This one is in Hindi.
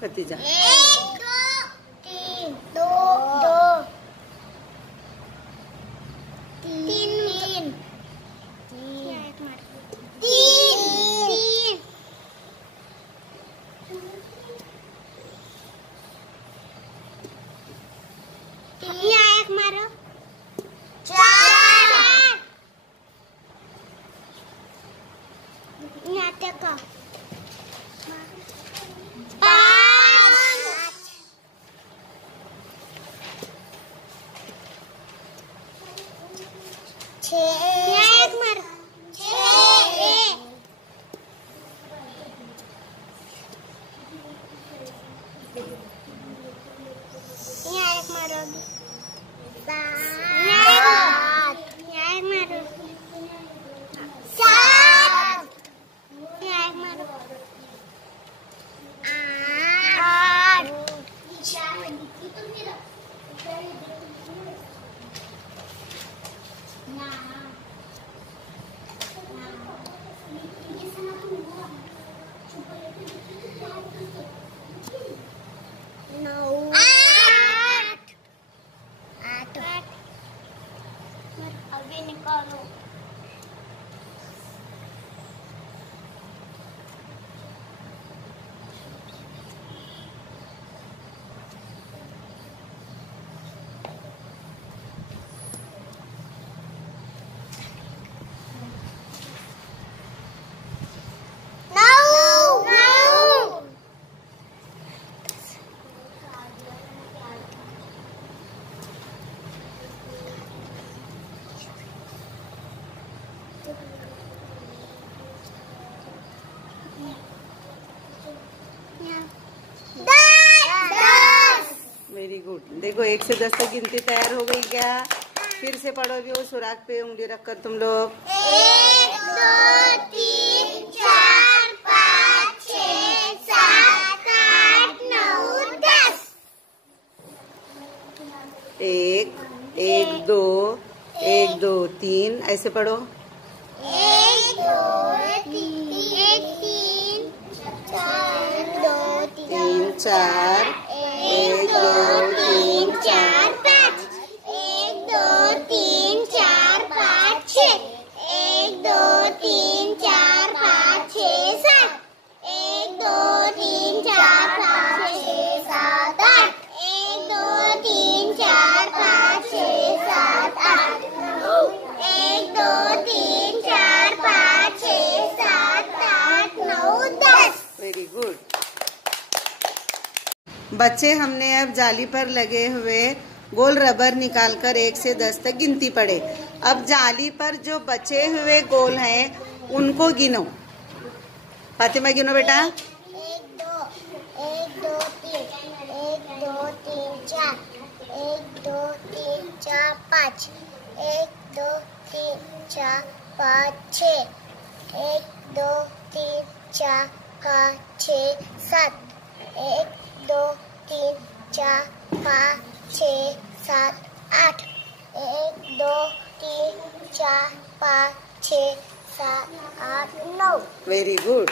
खतीजा। 1 2 3 3 यहाँ एक मारो। 4 यहाँ तक 5 6 यहाँ एक मारो। 6 यहाँ एक मारो। 7 यहाँ एक मारो। 7 यहाँ एक मारो। 8 9 8 अभी निकालो। Very good. देखो 1 से 10 तक गिनती तैयार हो गई क्या? फिर से पढ़ो अभी वो सुराख पे उंगली रखकर तुम लोग। 1 2 3 4 5 6 7 8 9 10 1 1 2 1 2 3 ऐसे पढ़ो। 1 2 3 4 2 3 4 1 2 3 4 5 1 2 3 4 5 6 1 2 3 4 5 6 7 1 2 3 4 5 6 7 8 1 2 3 4 5 6 7 8 1 2 3 4 5 6 7 8 9 10 वेरी गुड। बच्चे हमने अब जाली पर लगे हुए गोल रबर निकालकर 1 से 10 तक गिनती पढ़े। अब जाली पर जो बचे हुए गोल हैं उनको गिनो। फातिमा गिनो बेटा। 1 2 1 2 3 1 2 3 4 1 2 3 4 5 1 2 3 4 5 6 1 2 3 4 5 6 7 1 2 3 4 5 6 7 8 1 2 3 4 5 6 7 8 9 वेरी गुड।